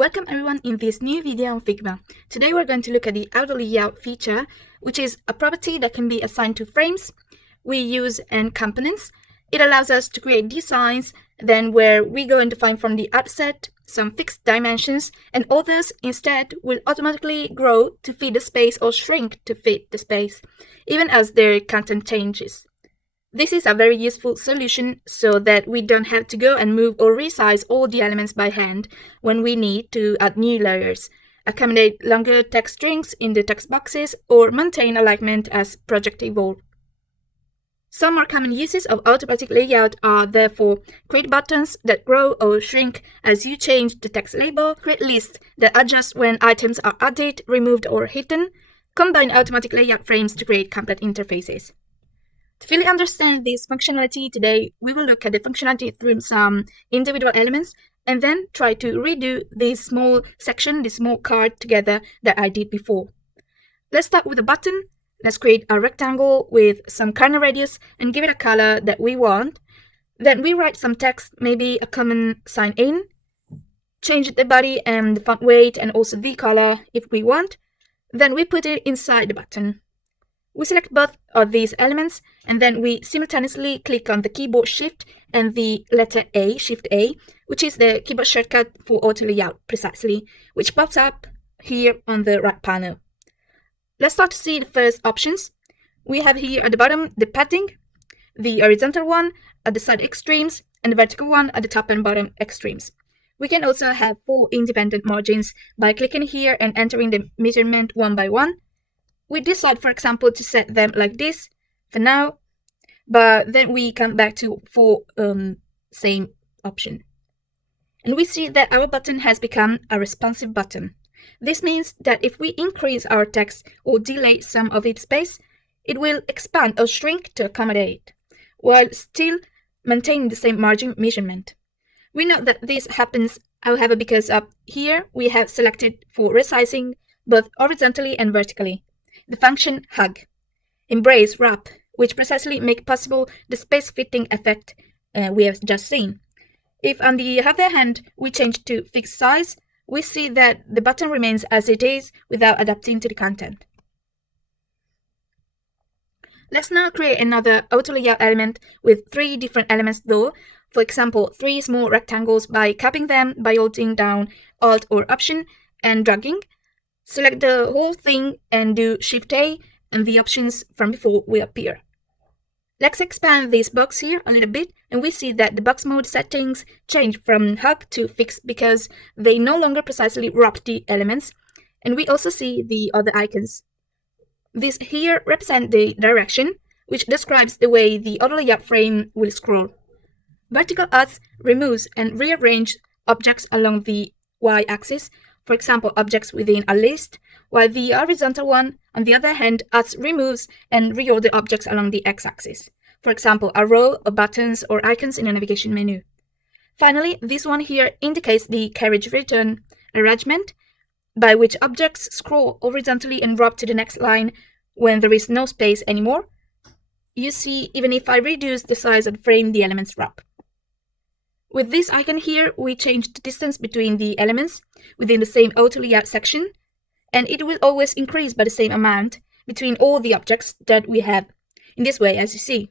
Welcome everyone in this new video on Figma. Today we're going to look at the auto layout feature, which is a property that can be assigned to frames we use and components. It allows us to create designs, then where we go and define from the outset some fixed dimensions, and others instead will automatically grow to fit the space or shrink to fit the space, even as their content changes. This is a very useful solution so that we don't have to go and move or resize all the elements by hand when we need to add new layers, accommodate longer text strings in the text boxes, or maintain alignment as projects evolve. Some more common uses of automatic layout are therefore create buttons that grow or shrink as you change the text label, create lists that adjust when items are added, removed, or hidden, combine automatic layout frames to create complete interfaces. To fully understand this functionality today, we will look at the functionality through some individual elements and then try to redo this small section, this small card together that I did before. Let's start with a button. Let's create a rectangle with some corner radius and give it a color that we want. Then we write some text, maybe a command sign in, change the body and the font weight and also the color if we want. Then we put it inside the button. We select both of these elements and then we simultaneously click on the keyboard Shift and the letter A, Shift A, which is the keyboard shortcut for auto layout precisely, which pops up here on the right panel. Let's start to see the first options. We have here at the bottom the padding, the horizontal one at the side extremes, and the vertical one at the top and bottom extremes. We can also have 4 independent margins by clicking here and entering the measurement one by one. We decide, for example, to set them like this for now, but then we come back to same option. And we see that our button has become a responsive button. This means that if we increase our text or delete some of its space, it will expand or shrink to accommodate, while still maintaining the same margin measurement. We know that this happens, however, because up here we have selected for resizing both horizontally and vertically the function hug, embrace, wrap, which precisely make possible the space-fitting effect we have just seen. If, on the other hand, we change to fixed size, we see that the button remains as it is without adapting to the content. Let's now create another auto layout element with 3 different elements though. For example, 3 small rectangles by copying them by holding down Alt or Option and dragging. Select the whole thing and do Shift A and the options from before will appear. Let's expand this box here a little bit and we see that the box mode settings change from hug to fixed because they no longer precisely wrap the elements, and we also see the other icons. These here represent the direction, which describes the way the auto layout frame will scroll. Vertical adds, removes, and rearranges objects along the y-axis, for example, objects within a list, while the horizontal one, on the other hand, adds, removes, and reorder objects along the x-axis, for example, a row of buttons or icons in a navigation menu. Finally, this one here indicates the carriage return arrangement, by which objects scroll horizontally and drop to the next line when there is no space anymore. You see, even if I reduce the size of the frame, the elements drop. With this icon here, we change the distance between the elements within the same auto layout section, and it will always increase by the same amount between all the objects that we have, in this way, as you see.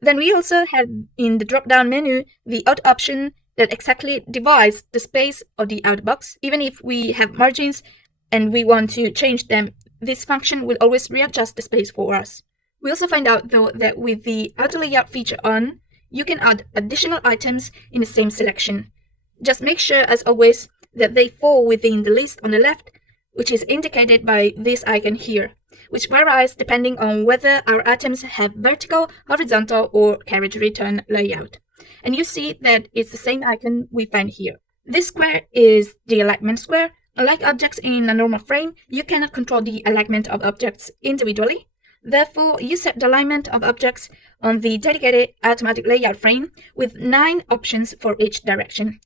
Then we also have in the drop-down menu the out option that exactly divides the space of the outbox. Even if we have margins and we want to change them, this function will always readjust the space for us. We also find out though that with the auto layout feature on, you can add additional items in the same selection. Just make sure, as always, that they fall within the list on the left, which is indicated by this icon here, which varies depending on whether our items have vertical, horizontal, or carriage return layout. And you see that it's the same icon we find here. This square is the alignment square. Unlike objects in a normal frame, you cannot control the alignment of objects individually. Therefore, you set the alignment of objects on the dedicated automatic layout frame with 9 options for each direction,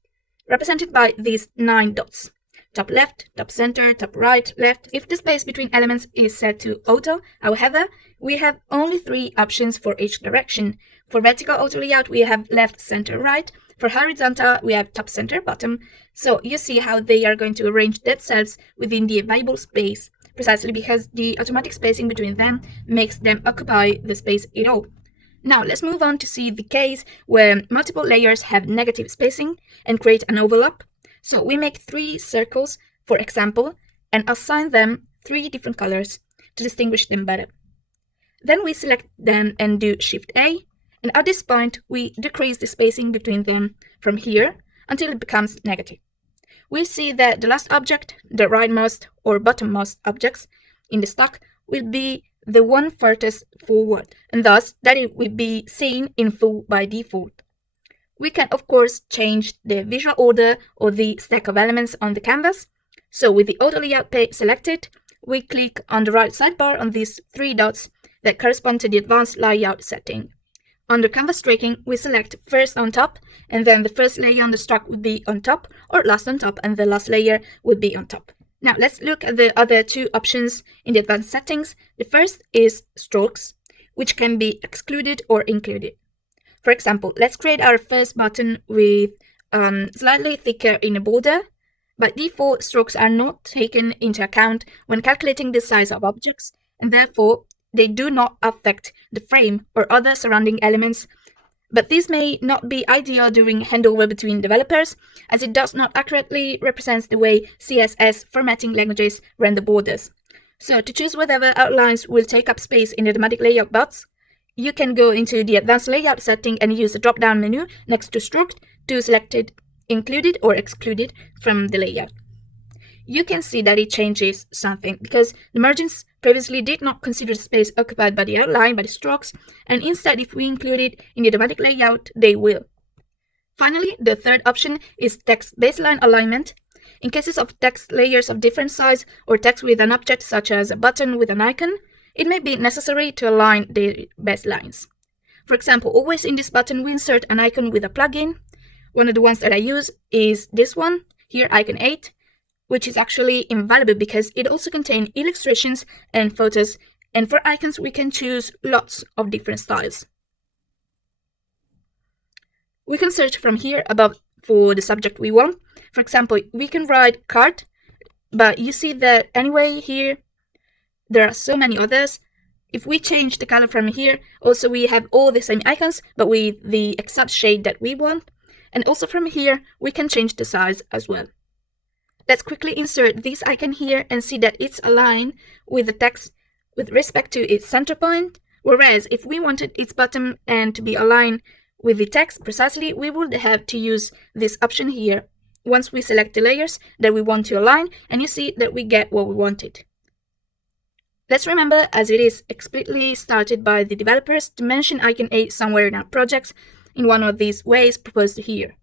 represented by these 9 dots. Top left, top center, top right, left. If the space between elements is set to auto, however, we have only 3 options for each direction. For vertical auto layout, we have left, center, right. For horizontal, we have top, center, bottom. So you see how they are going to arrange themselves within the available space, precisely because the automatic spacing between them makes them occupy the space at all. Now let's move on to see the case where multiple layers have negative spacing and create an overlap. So we make 3 circles, for example, and assign them 3 different colors to distinguish them better. Then we select them and do Shift A, and at this point we decrease the spacing between them from here until it becomes negative. We'll see that the last object, the rightmost or bottommost objects in the stack, will be the one furthest forward, and thus that it will be seen in full by default. We can of course change the visual order or the stack of elements on the canvas. So with the auto layout page selected, we click on the right sidebar on these 3 dots that correspond to the advanced layout setting. Under canvas tracking, we select first on top, and then the first layer on the stack would be on top, or last on top, and the last layer would be on top. Now let's look at the other 2 options in the advanced settings. The first is strokes, which can be excluded or included. For example, let's create our first button with slightly thicker inner border. By default, strokes are not taken into account when calculating the size of objects, and therefore they do not affect the frame or other surrounding elements. But this may not be ideal during handover between developers, as it does not accurately represent the way CSS formatting languages render borders. So to choose whatever outlines will take up space in the automatic layout box, you can go into the advanced layout setting and use the drop-down menu next to stroke to select it included or excluded from the layout. You can see that it changes something because the margins previously did not consider the space occupied by the outline, by the strokes, and instead if we include it in the automatic layout, they will. Finally, the third option is text baseline alignment. In cases of text layers of different size or text with an object such as a button with an icon, it may be necessary to align the baselines. For example, always in this button we insert an icon with a plugin. One of the ones that I use is this one, here icon 8, which is actually invaluable because it also contains illustrations and photos, and for icons we can choose lots of different styles. We can search from here above for the subject we want. For example, we can write card, but you see that anyway here there are so many others. If we change the color from here, also we have all the same icons but with the exact shade that we want, and also from here we can change the size as well. Let's quickly insert this icon here and see that it's aligned with the text with respect to its center point, whereas if we wanted its bottom end to be aligned with the text precisely, we would have to use this option here once we select the layers that we want to align, and you see that we get what we wanted. Let's remember, as it is explicitly started by the developers, to mention icon 8 somewhere in our projects in one of these ways proposed here.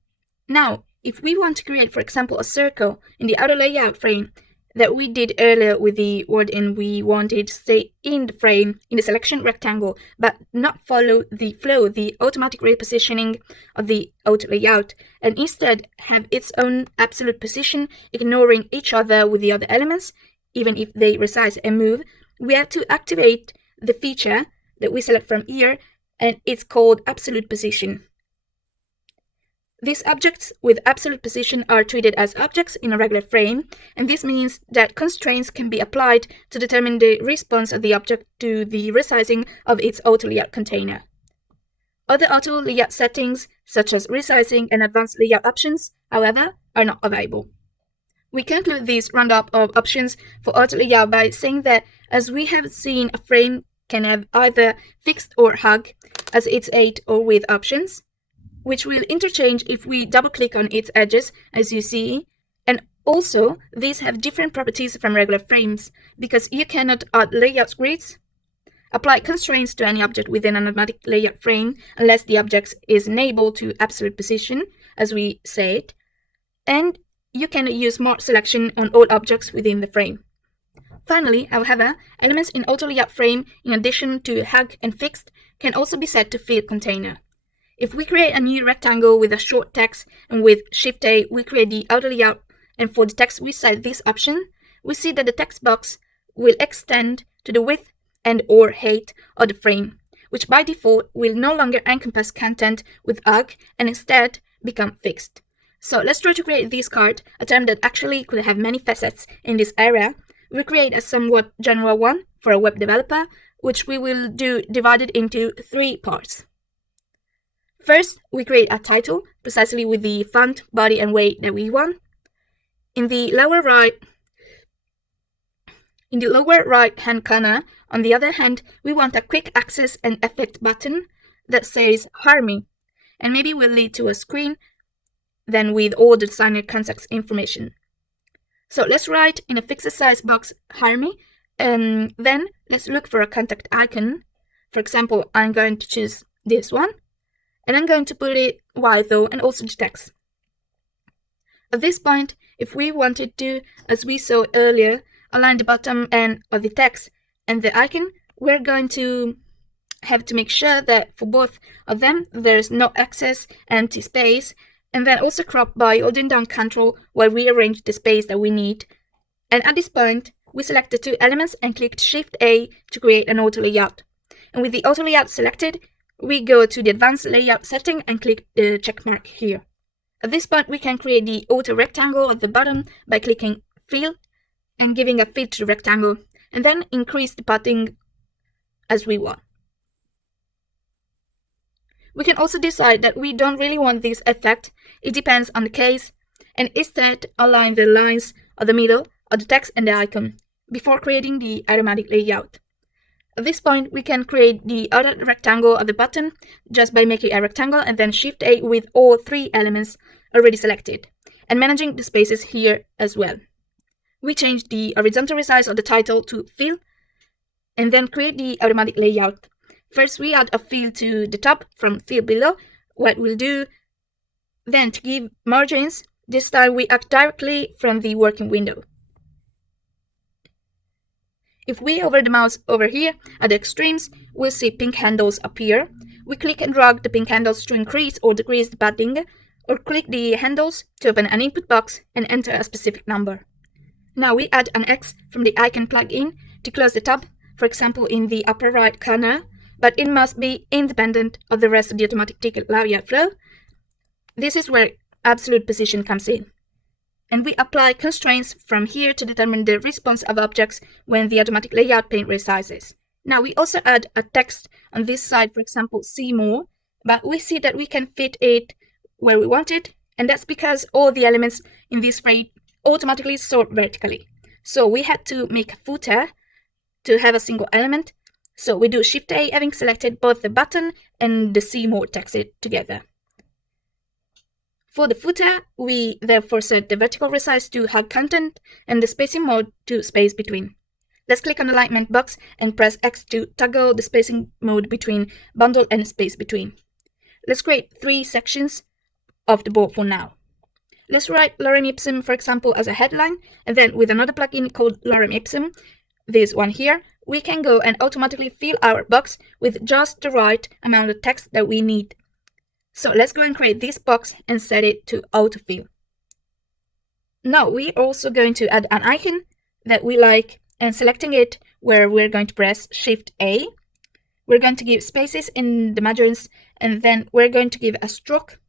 Now, if we want to create, for example, a circle in the outer layout frame that we did earlier with the word and we wanted to stay in the frame in the selection rectangle but not follow the flow, the automatic repositioning of the auto layout, and instead have its own absolute position, ignoring each other with the other elements, even if they resize and move, we have to activate the feature that we select from here, and it's called absolute position. These objects with absolute position are treated as objects in a regular frame, and this means that constraints can be applied to determine the response of the object to the resizing of its auto layout container. Other auto layout settings, such as resizing and advanced layout options, however, are not available. We conclude this roundup of options for auto layout by saying that, as we have seen, a frame can have either fixed or hug as its height or width options, which will interchange if we double-click on its edges, as you see, and also these have different properties from regular frames, because you cannot add layout grids, apply constraints to any object within an automatic layout frame unless the object is enabled to absolute position, as we said, and you can use smart selection on all objects within the frame. Finally, however, elements in auto layout frame, in addition to hug and fixed, can also be set to field container. If we create a new rectangle with a short text and with Shift A we create the auto layout, and for the text we set this option, we see that the text box will extend to the width and or height of the frame, which by default will no longer encompass content with hug and instead become fixed. So let's try to create this card, a term that actually could have many facets in this area. We create a somewhat general one for a web developer, which we will do divided into 3 parts. First, we create a title, precisely with the font, body, and weight that we want. In the lower right-hand corner, on the other hand, we want a quick access and effect button that says "Hire me," and maybe will lead to a screen then with all the designer contacts information. So let's write in a fixed size box "Hire me," and then let's look for a contact icon. For example, I'm going to choose this one, and I'm going to put it wide though, and also the text. At this point, if we wanted to, as we saw earlier, align the bottom end of the text and the icon, we're going to have to make sure that for both of them there's no excess empty space, and then also crop by holding down Ctrl while we arrange the space that we need. And at this point, we select the 2 elements and click Shift A to create an auto layout. And with the auto layout selected, we go to the advanced layout setting and click the check mark here. At this point, we can create the auto rectangle at the bottom by clicking Fill and giving a fit to the rectangle, and then increase the padding as we want. We can also decide that we don't really want this effect, it depends on the case, and instead align the lines of the middle of the text and the icon before creating the automatic layout. At this point, we can create the other rectangle of the button just by making a rectangle and then Shift A with all 3 elements already selected, and managing the spaces here as well. We change the horizontal resize of the title to Fill, and then create the automatic layout. First, we add a fill to the top from fill below. What we'll do then to give margins, this time we act directly from the working window. If we hover the mouse over here at the extremes, we'll see pink handles appear. We click and drag the pink handles to increase or decrease the padding, or click the handles to open an input box and enter a specific number. Now we add an X from the icon plugin to close the tab, for example in the upper right corner, but it must be independent of the rest of the automatic ticket layout flow. This is where absolute position comes in. And we apply constraints from here to determine the response of objects when the automatic layout pane resizes. Now we also add a text on this side, for example, see more, but we see that we can fit it where we want it, and that's because all the elements in this frame automatically sort vertically. So we had to make a footer to have a single element. So we do Shift A, having selected both the button and the see more text together. For the footer, we therefore set the vertical resize to hide content and the spacing mode to space between. Let's click on the alignment box and press X to toggle the spacing mode between bundle and space between. Let's create 3 sections of the board for now. Let's write lorem ipsum, for example, as a headline, and then with another plugin called lorem ipsum, this one here, we can go and automatically fill our box with just the right amount of text that we need. So let's go and create this box and set it to autofill. Now we're also going to add an icon that we like, and selecting it where we're going to press Shift A. We're going to give spaces in the margins, and then we're going to give a stroke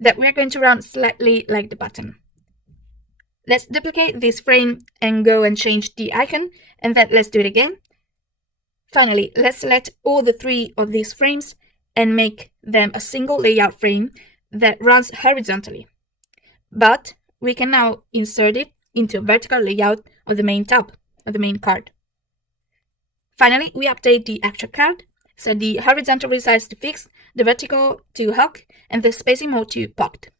that we're going to round slightly like the button. Let's duplicate this frame and go and change the icon, and then let's do it again. Finally, let's select all the 3 of these frames and make them a single layout frame that runs horizontally. But we can now insert it into a vertical layout of the main tab, of the main card. Finally, we update the actual card, set the horizontal resize to fixed, the vertical to hawk, and the spacing mode to popped.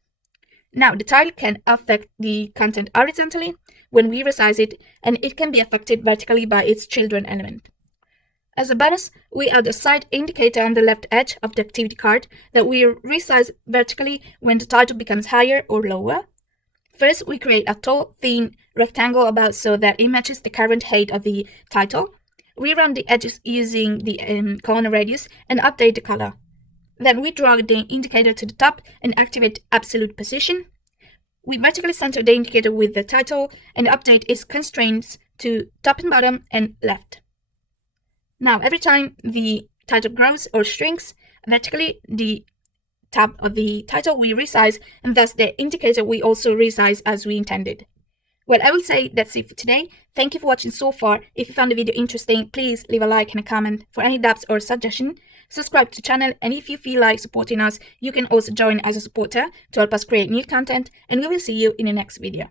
Now the title can affect the content horizontally when we resize it, and it can be affected vertically by its children element. As a bonus, we add a side indicator on the left edge of the activity card that we resize vertically when the title becomes higher or lower. First, we create a tall, thin rectangle about so that it matches the current height of the title. We round the edges using the corner radius and update the color. Then we drag the indicator to the top and activate absolute position. We vertically center the indicator with the title and update its constraints to top and bottom and left. Now, every time the title grows or shrinks vertically, the tab of the title we resize, and thus the indicator we also resize as we intended. Well, I will say that's it for today. Thank you for watching so far. If you found the video interesting, please leave a like and a comment. For any doubts or suggestion, subscribe to the channel, and if you feel like supporting us, you can also join as a supporter to help us create new content, and we will see you in the next video.